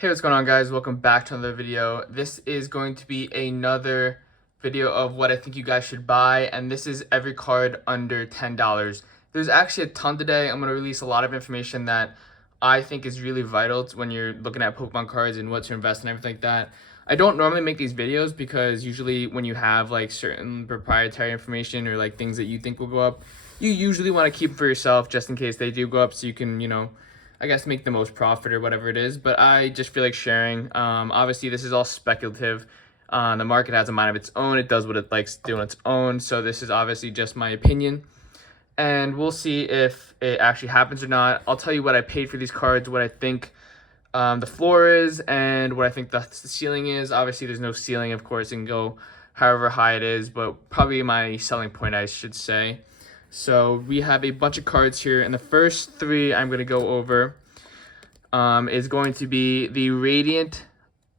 Hey, what's going on, guys? Welcome back to another video. This is going to be another video of what I think you guys should buy, and this is every card under $10. There's actually a ton today. I'm going to release a lot of information that I think is really vital to when you're looking at Pokemon cards and what to invest in, everything like that. I don't normally make these videos because usually when you have like certain proprietary information or like things that you think will go up, you usually want to keep for yourself just in case they do go up so you can, I guess make the most profit or whatever it is, but I just feel like sharing. Obviously, this is all speculative. The market has a mind of its own. It does what it likes to do on its own. So this is obviously just my opinion, and we'll see if it actually happens or not. I'll tell you what I paid for these cards, what I think the floor is, and what I think the ceiling is. Obviously, there's no ceiling, of course. It can go however high it is, but probably my selling point, I should say. So we have a bunch of cards here, and the first three I'm going to go over is going to be the Radiant,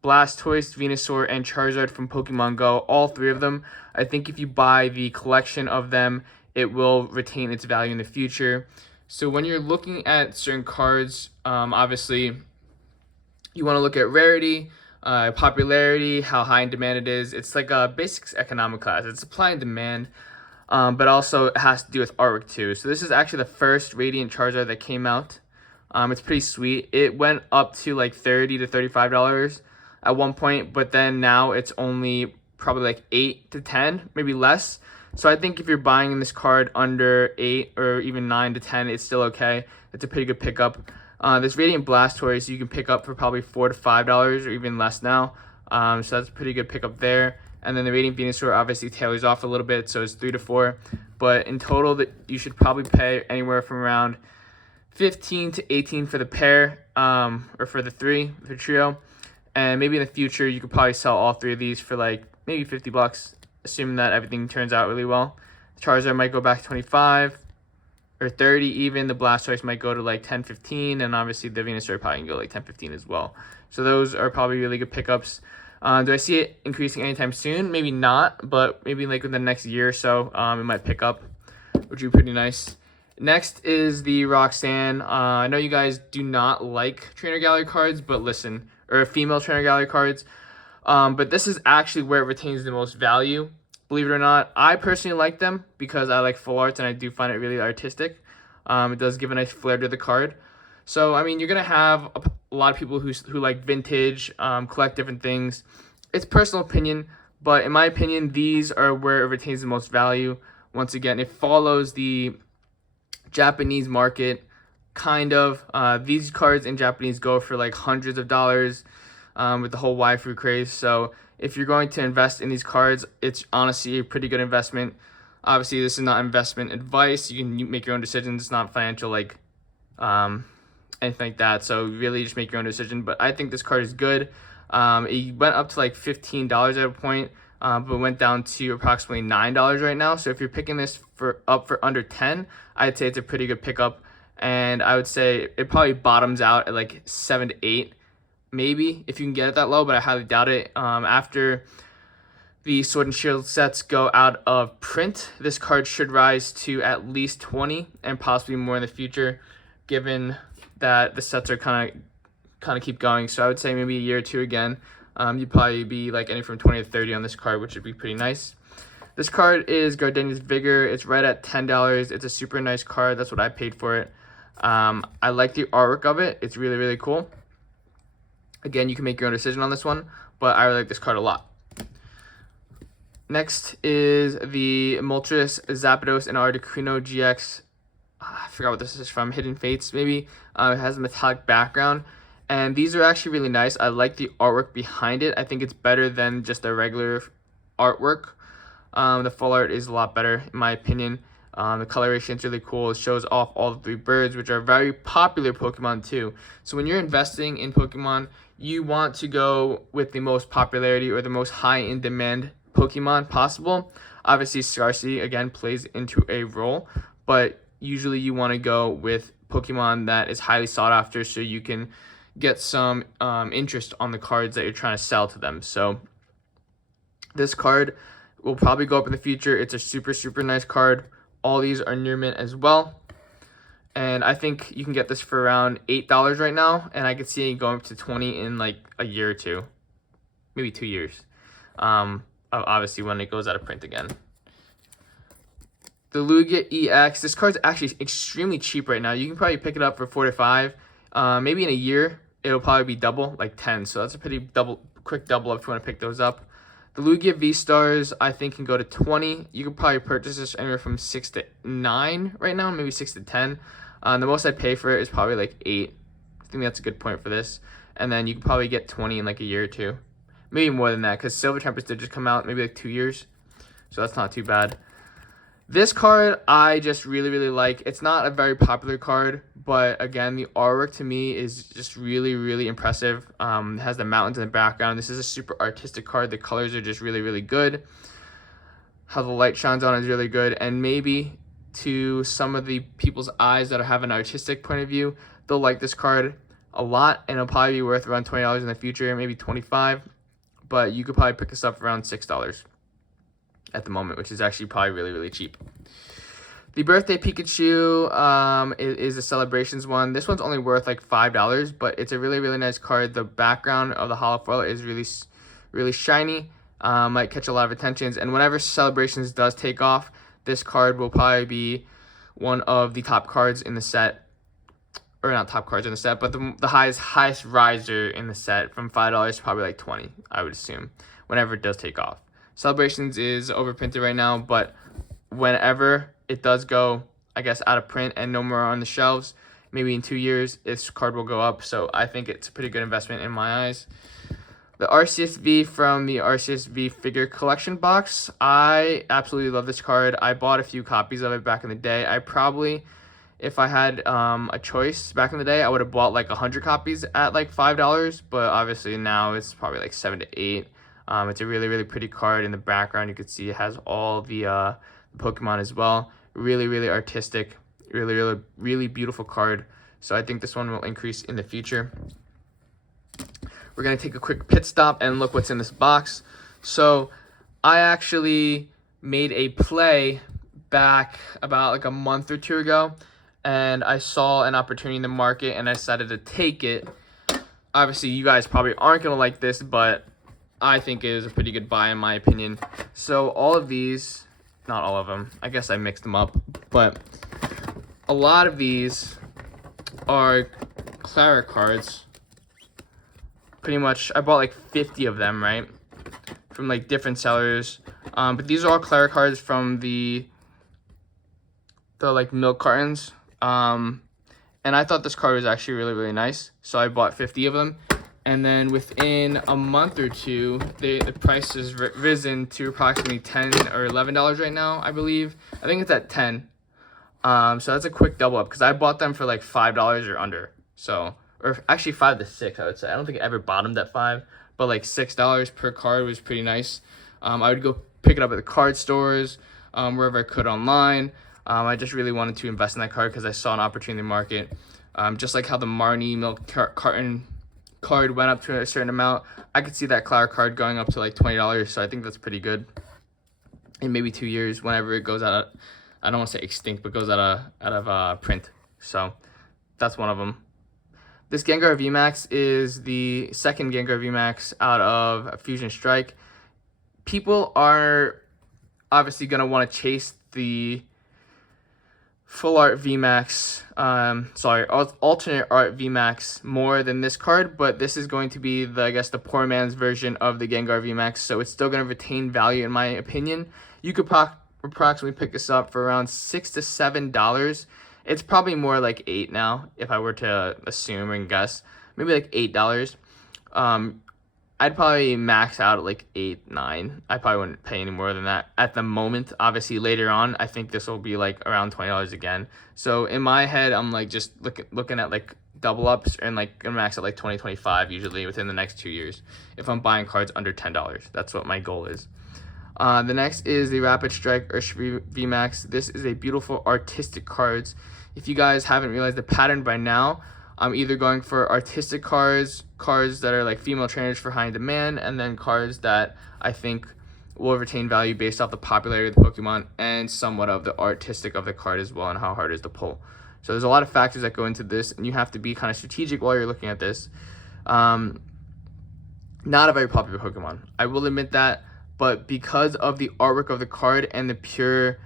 Blastoise, Venusaur, and Charizard from Pokemon Go. All three of them. I think if you buy the collection of them, it will retain its value in the future. So when you're looking at certain cards, obviously you want to look at rarity, popularity, how high in demand it is. It's like a basics economic class. It's supply and demand. But also it has to do with artwork too. So this is actually the first Radiant Charizard that came out. It's pretty sweet. It went up to like $30 to $35 at one point, but then now it's only probably like 8 to 10, maybe less. So I think if you're buying this card under 8 or even 9 to 10, it's still okay. It's a pretty good pickup. This Radiant Blastoise you can pick up for probably $4 to $5 or even less now. So that's a pretty good pickup there. And then the Radiant Venusaur obviously tailors off a little bit, so it's 3 to 4. But in total, that you should probably pay anywhere from around 15 to 18 for the pair, or for the trio. And maybe in the future, you could probably sell all three of these for like maybe $50, assuming that everything turns out really well. Charizard might go back to 25 or 30 even. The Blastoise might go to like 10, 15, and obviously the Venusaur probably can go like 10, 15 as well. So those are probably really good pickups. Do I see it increasing anytime soon? Maybe not, but maybe like within the next year or so, it might pick up, which would be pretty nice. Next is the Roxanne. I know you guys do not like Trainer Gallery cards, but listen, or female Trainer Gallery cards. But this is actually where it retains the most value. Believe it or not, I personally like them because I like full arts and I do find it really artistic. It does give a nice flair to the card. So, I mean, you're going to have a lot of people who like vintage, collect different things. It's personal opinion, but in my opinion, these are where it retains the most value. Once again, it follows the Japanese market, kind of. These cards in Japanese go for like hundreds of dollars with the whole waifu craze. So if you're going to invest in these cards, it's honestly a pretty good investment. Obviously, this is not investment advice. You can make your own decisions. It's not financial, like, anything like that. So really just make your own decision. But I think this card is good. It went up to like $15 at a point, but went down to approximately $9 right now. So if you're picking this up for under 10, I'd say it's a pretty good pickup. And I would say it probably bottoms out at like 7 to 8, maybe, if you can get it that low, but I highly doubt it. After the Sword and Shield sets go out of print, this card should rise to at least 20 and possibly more in the future, given that the sets are kind of keep going. So I would say maybe a year or two again, you'd probably be like anything from 20 to 30 on this card, which would be pretty nice. This card is Gardenia's Vigor. It's right at $10. It's a super nice card. That's what I paid for it. I like the artwork of it. It's really, really cool. Again, you can make your own decision on this one, but I really like this card a lot. Next is the Moltres, Zapdos, and Articuno GX. I forgot what this is from. Hidden Fates, maybe. It has a metallic background. And these are actually really nice. I like the artwork behind it. I think it's better than just a regular artwork. The full art is a lot better, in my opinion. The coloration is really cool. It shows off all the three birds, which are very popular Pokemon too. So when you're investing in Pokemon, you want to go with the most popularity or the most high in demand Pokemon possible. Obviously, scarcity, again, plays into a role, but usually you want to go with Pokemon that is highly sought after so you can get some interest on the cards that you're trying to sell to them. So this card will probably go up in the future. It's a super, super nice card. All these are near mint as well. And I think you can get this for around $8 right now, and I could see it going up to 20 in like a year or two, maybe 2 years. Obviously when it goes out of print again. The Lugia EX, this card's actually extremely cheap right now. You can probably pick it up for 4 to 5. Maybe in a year, it'll probably be double, like 10. So that's a pretty quick double up if you want to pick those up. The Lugia V-Stars, I think, can go to 20. You could probably purchase this anywhere from 6 to 9 right now, maybe 6 to 10. The most I'd pay for it is probably like 8. I think that's a good point for this. And then you could probably get 20 in like a year or two. Maybe more than that, because Silver Tempest did just come out, maybe like 2 years. So that's not too bad. This card I just really like. It's not a very popular card, but again, the artwork to me is just really impressive. It has the mountains in the background. This is a super artistic card. The colors are just really good. How the light shines on is really good, and maybe to some of the people's eyes that have an artistic point of view, they'll like this card a lot, and it'll probably be worth around $20 in the future, maybe 25. But you could probably pick this up around $6 at the moment, which is actually probably really cheap. The Birthday Pikachu is a Celebrations one. This one's only worth like $5, but it's a really nice card. The background of the holo foil is really shiny. Might catch a lot of attentions, and whenever Celebrations does take off, this card will probably be one of the top cards in the set. Or not top cards in the set, but the highest riser in the set, from $5 to probably like 20, I would assume, whenever it does take off. Celebrations is overprinted right now, but whenever it does go, I guess, out of print and no more on the shelves, maybe in 2 years, this card will go up. So I think it's a pretty good investment in my eyes. The RCSV from the RCSV figure collection box, I absolutely love this card. I bought a few copies of it back in the day. I probably, if I had a choice back in the day, I would have bought like 100 copies at like $5, but obviously now it's probably like 7 to 8. It's a really pretty card. In the background, you can see it has all the Pokemon as well. Really artistic, really beautiful card. So I think this one will increase in the future. We're gonna take a quick pit stop and look what's in this box. So I actually made a play back about like a month or 2 ago, and I saw an opportunity in the market and I decided to take it. Obviously, you guys probably aren't gonna like this, but I think it is a pretty good buy in my opinion. So all of these, not all of them, I guess I mixed them up, but a lot of these are Clara cards. Pretty much, I bought like 50 of them, right? From like different sellers. But these are all Clara cards from the like milk cartons. And I thought this card was actually really nice. So I bought 50 of them. And then within a month or two, the price has risen to approximately $10 or $11 right now, I believe. I think it's at 10. So that's a quick double up, because I bought them for like $5 or under. So, or actually 5 to 6, I would say. I don't think it ever bottomed at 5, but like $6 per card was pretty nice. I would go pick it up at the card stores, wherever I could online. I just really wanted to invest in that card because I saw an opportunity in the market. Just like how the Marnie milk carton card went up to a certain amount, I could see that Clara card going up to like $20. So I think that's pretty good. In maybe 2 years, whenever it goes out of, I don't want to say extinct, but goes out of print. So that's one of them. This Gengar VMAX is the second Gengar VMAX out of Fusion Strike. People are obviously going to want to chase the full art VMAX, alternate art VMAX more than this card, but this is going to be I guess the poor man's version of the Gengar VMAX, so it's still going to retain value in my opinion. You could approximately pick this up for around $6 to $7. It's probably more like $8 now, if I were to assume and guess. Maybe like $8. I'd probably max out at like 8, 9. I probably wouldn't pay any more than that at the moment. Obviously, later on, I think this will be like around $20 again. So in my head, I'm like just looking at like double ups and like gonna max at like 20, 25 usually within the next 2 years. If I'm buying cards under $10, that's what my goal is. The next is the Rapid Strike Urshifu VMAX. This is a beautiful artistic cards. If you guys haven't realized the pattern by now, I'm either going for artistic cards that are like female trainers for high demand, and then cards that I think will retain value based off the popularity of the Pokemon and somewhat of the artistic of the card as well and how hard it is to pull. So there's a lot of factors that go into this, and you have to be kind of strategic while you're looking at this. Not a very popular Pokemon, I will admit that, but because of the artwork of the card and the pure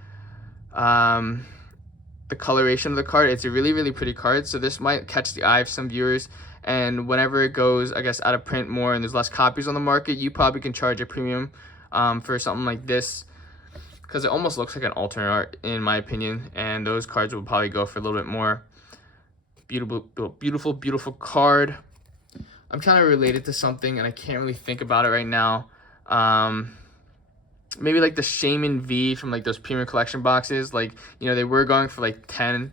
the coloration of the card, it's a really, really pretty card. So this might catch the eye of some viewers, and whenever it goes, I guess, out of print more and there's less copies on the market, you probably can charge a premium for something like this, because it almost looks like an alternate art in my opinion, and those cards will probably go for a little bit more. Beautiful card. I'm trying to relate it to something and I can't really think about it right now. Maybe like the Shaman V from like those premium collection boxes. Like, you know, they were going for like 10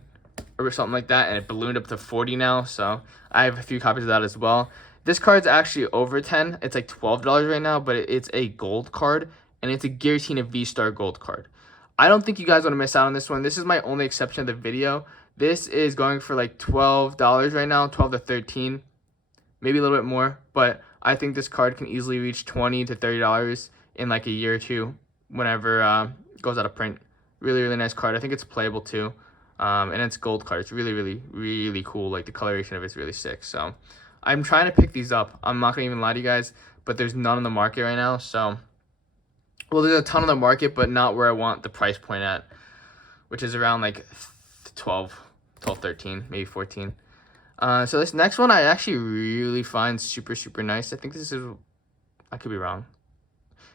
or something like that, and it ballooned up to 40 now. So I have a few copies of that as well. This card's actually over 10. It's like $12 right now, but it's a gold card, and it's a Giratina V-Star gold card. I don't think you guys want to miss out on this one. This is my only exception of the video. This is going for like $12 right now, 12 to 13, maybe a little bit more, but I think this card can easily reach $20 to $30 in like a year or two whenever it goes out of print. Really, really nice card. I think it's playable too, and it's gold card. It's really, really, really cool. Like the coloration of it's really sick. So I'm trying to pick these up. I'm not gonna even lie to you guys, but there's none on the market right now. So, well, there's a ton on the market, but not where I want the price point at, which is around like 12, 13, maybe 14. So this next one I actually really find super, super nice. I think this is, I could be wrong,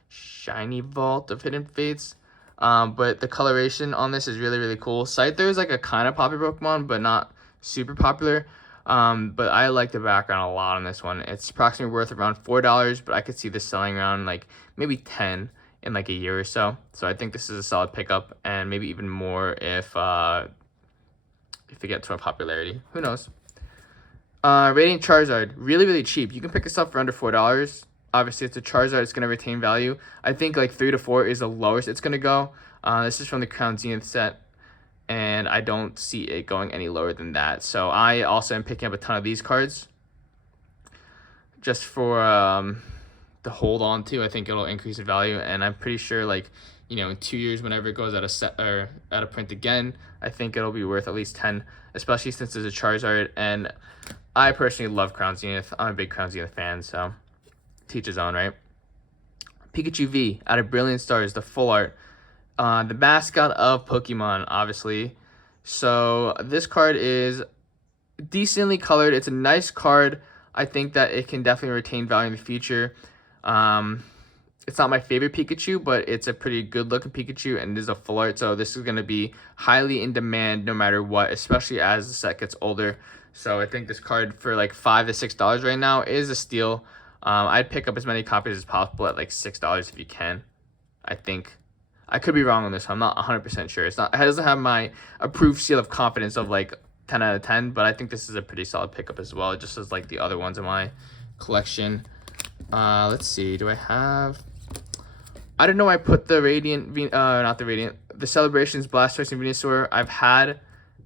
Shiny Vault of Hidden Fates. But the coloration on this is really, really cool. Scyther is like a kind of popular Pokemon, but not super popular. But I like the background a lot on this one. It's approximately worth around $4, but I could see this selling around like maybe 10 in like a year or so. So I think this is a solid pickup, and maybe even more if it gets more popularity. Who knows? Radiant Charizard, really, really cheap. You can pick this up for under $4. Obviously, it's a Charizard. It's going to retain value. I think like 3 to 4 is the lowest it's going to go. This is from the Crown Zenith set, and I don't see it going any lower than that. So I also am picking up a ton of these cards just for to hold on to. I think it'll increase in value, and I'm pretty sure, like, you know, in 2 years, whenever it goes out of set or out of print again, I think it'll be worth at least 10, especially since it's a Charizard. And I personally love Crown Zenith. I'm a big Crown Zenith fan, so teach his own, right? Pikachu V out of Brilliant Stars, the full art. The mascot of Pokemon, obviously. So this card is decently colored. It's a nice card. I think that it can definitely retain value in the future. It's not my favorite Pikachu, but it's a pretty good looking Pikachu, and it is a full art. So this is going to be highly in demand no matter what, especially as the set gets older. So I think this card for like $5 to $6 right now is a steal. I'd pick up as many copies as possible at like $6 if you can. I think I could be wrong on this. I'm not 100% sure. It doesn't have my approved seal of confidence of like 10 out of 10, but I think this is a pretty solid pickup as well, just as like the other ones in my collection. Let's see. Do I have? I don't know. I put the the Celebrations Blastoise and Venusaur. I've had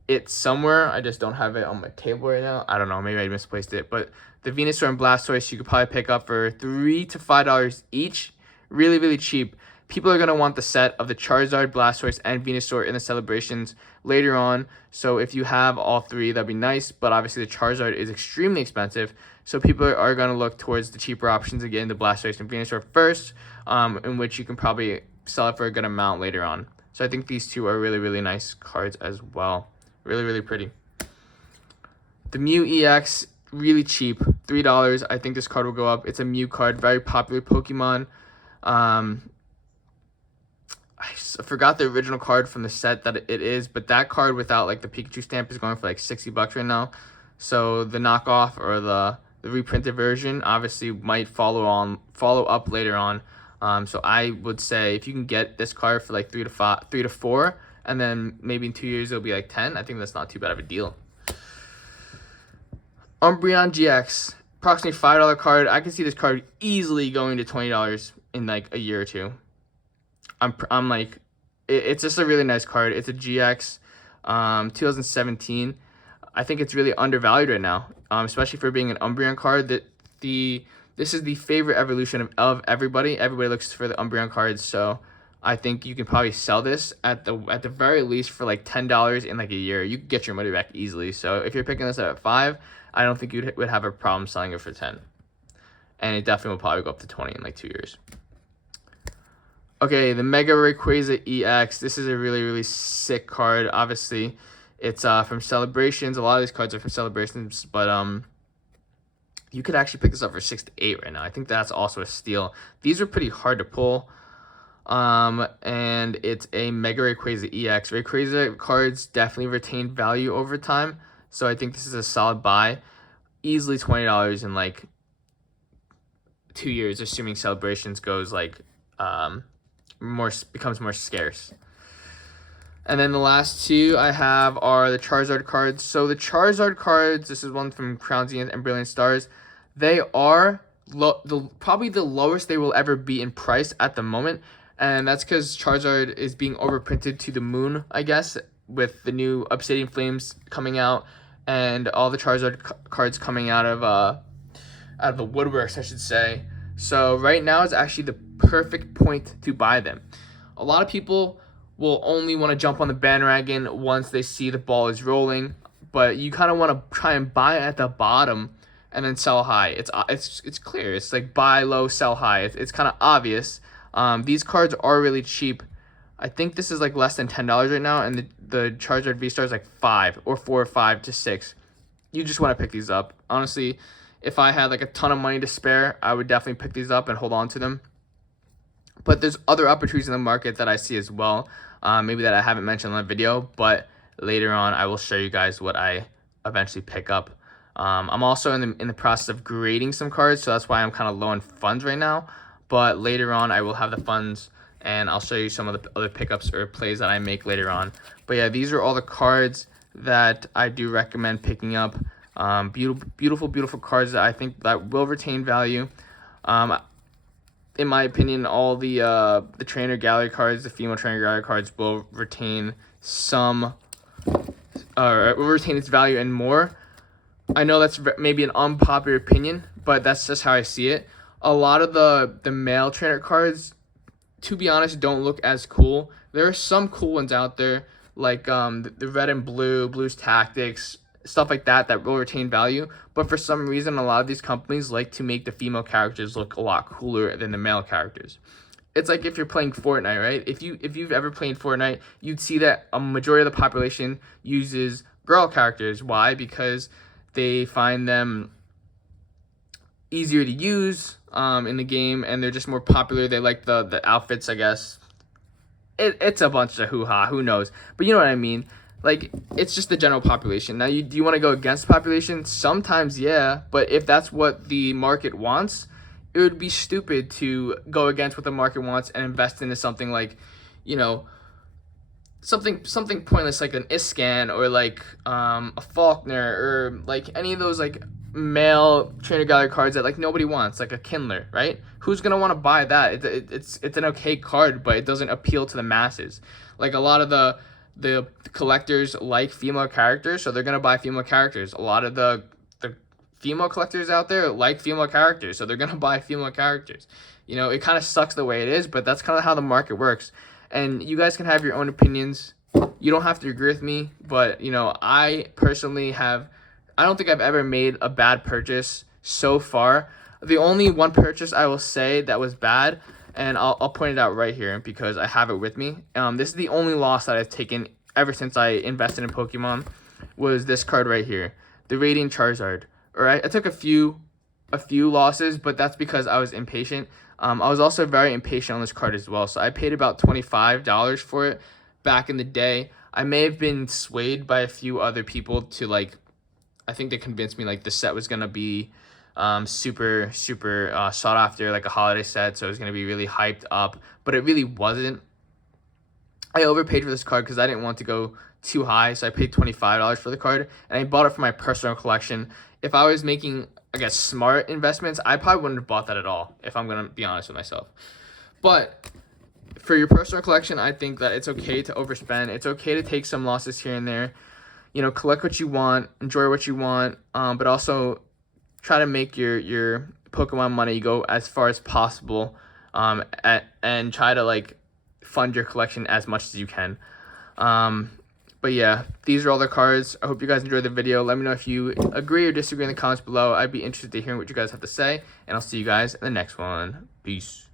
it somewhere. I just don't have it on my table right now. I don't know. Maybe I misplaced it. But the Venusaur and Blastoise you could probably pick up for $3 to $5 each. Really, really cheap. People are going to want the set of the Charizard, Blastoise, and Venusaur in the Celebrations later on. So if you have all three, that'd be nice. But obviously the Charizard is extremely expensive. So people are going to look towards the cheaper options again, the Blastoise and Venusaur first, in which you can probably sell it for a good amount later on. So I think these two are really, really nice cards as well. Really, really pretty. The Mew EX, really cheap, $3. I think this card will go up. It's a Mew card, very popular Pokemon. I forgot the original card from the set that it is, but that card without like the Pikachu stamp is going for like $60 right now. So the knockoff or the reprinted version obviously might follow up later on. So I would say if you can get this card for like 3 to 4, and then maybe in 2 years it'll be like 10, I think that's not too bad of a deal. Umbreon GX, approximately $5 card. I can see this card easily going to $20 in like a year or two. I'm like, it's just a really nice card. It's a GX, 2017. I think it's really undervalued right now, especially for being an Umbreon card. This is the favorite evolution of everybody. Everybody looks for the Umbreon cards, so I think you can probably sell this at the very least for like $10 in like a year. You could get your money back easily. So if you're picking this up at 5, I don't think you would have a problem selling it for 10. And it definitely will probably go up to 20 in like 2 years. Okay, the Mega Rayquaza EX. This is a really, really sick card. Obviously, it's from Celebrations. A lot of these cards are from Celebrations, but you could actually pick this up for 6 to 8 right now. I think that's also a steal. These are pretty hard to pull. And it's a Mega Rayquaza EX. Rayquaza cards definitely retain value over time, so I think this is a solid buy. Easily $20 in like 2 years, assuming Celebrations goes like becomes more scarce. And then the last two I have are the Charizard cards. So the Charizard cards, this is one from Crown Zenith and Brilliant Stars. They are probably the lowest they will ever be in price at the moment. And that's because Charizard is being overprinted to the moon, I guess, with the new Obsidian Flames coming out and all the Charizard cards coming out of the woodworks, I should say. So right now is actually the perfect point to buy them. A lot of people will only want to jump on the bandwagon once they see the ball is rolling, but you kind of want to try and buy at the bottom and then sell high. It's clear. It's like buy low, sell high. It's kind of obvious. These cards are really cheap. I think this is like less than $10 right now, and the Charizard V-Star is like 5 or 4 or 5 to 6. You just want to pick these up. Honestly, if I had like a ton of money to spare, I would definitely pick these up and hold on to them. But there's other opportunities in the market that I see as well, maybe that I haven't mentioned in the video, but later on I will show you guys what I eventually pick up. I'm also in the process of grading some cards, so that's why I'm kind of low on funds right now. But later on I will have the funds, and I'll show you some of the other pickups or plays that I make later on. But yeah, these are all the cards that I do recommend picking up. Beautiful cards that I think that will retain value. In my opinion, all the trainer gallery cards, the female trainer gallery cards, will retain some, will retain its value and more. I know that's maybe an unpopular opinion, but that's just how I see it. A lot of the male trainer cards, to be honest, don't look as cool. There are some cool ones out there, like the red and blue's tactics, stuff like that will retain value. But for some reason, a lot of these companies like to make the female characters look a lot cooler than the male characters. It's like if you're playing Fortnite, right? If you've ever played Fortnite, you'd see that a majority of the population uses girl characters. Why? Because they find them easier to use in the game, and they're just more popular. They like the outfits, I guess. It's a bunch of hoo-ha, who knows? But you know what I mean. Like, it's just the general population. Now, do you want to go against the population? Sometimes, yeah. But if that's what the market wants, it would be stupid to go against what the market wants and invest into something like, you know, something pointless like an Iscan or like a Faulkner or like any of those like male trainer gallery cards that like nobody wants, like a Kindler, right? Who's gonna want to buy that? It's an okay card, but it doesn't appeal to the masses. Like a lot of the collectors like female characters, so they're gonna buy female characters. A lot of the female collectors out there like female characters, so they're gonna buy female characters. You know, it kind of sucks the way it is, but that's kind of how the market works. And you guys can have your own opinions. You don't have to agree with me, but you know, I personally I don't think I've ever made a bad purchase so far. The only one purchase I will say that was bad, and I'll point it out right here because I have it with me. This is the only loss that I've taken ever since I invested in Pokemon, was this card right here, the Radiant Charizard. All right, I took a few losses, but that's because I was impatient. I was also very impatient on this card as well, so I paid about $25 for it back in the day. I may have been swayed by a few other people to like, I think they convinced me like the set was gonna be super sought after, like a holiday set, so it was gonna be really hyped up, but it really wasn't. I overpaid for this card because I didn't want to go too high, so I paid $25 for the card, and I bought it for my personal collection. If I was making, I guess, smart investments, I probably wouldn't have bought that at all, if I'm gonna be honest with myself. But for your personal collection, I think that it's okay to overspend. It's okay to take some losses here and there. You know, collect what you want, enjoy what you want, but also try to make your Pokemon money go as far as possible, and try to like fund your collection as much as you can. But yeah, these are all the cards. I hope you guys enjoyed the video. Let me know if you agree or disagree in the comments below. I'd be interested to hear what you guys have to say, and I'll see you guys in the next one. Peace.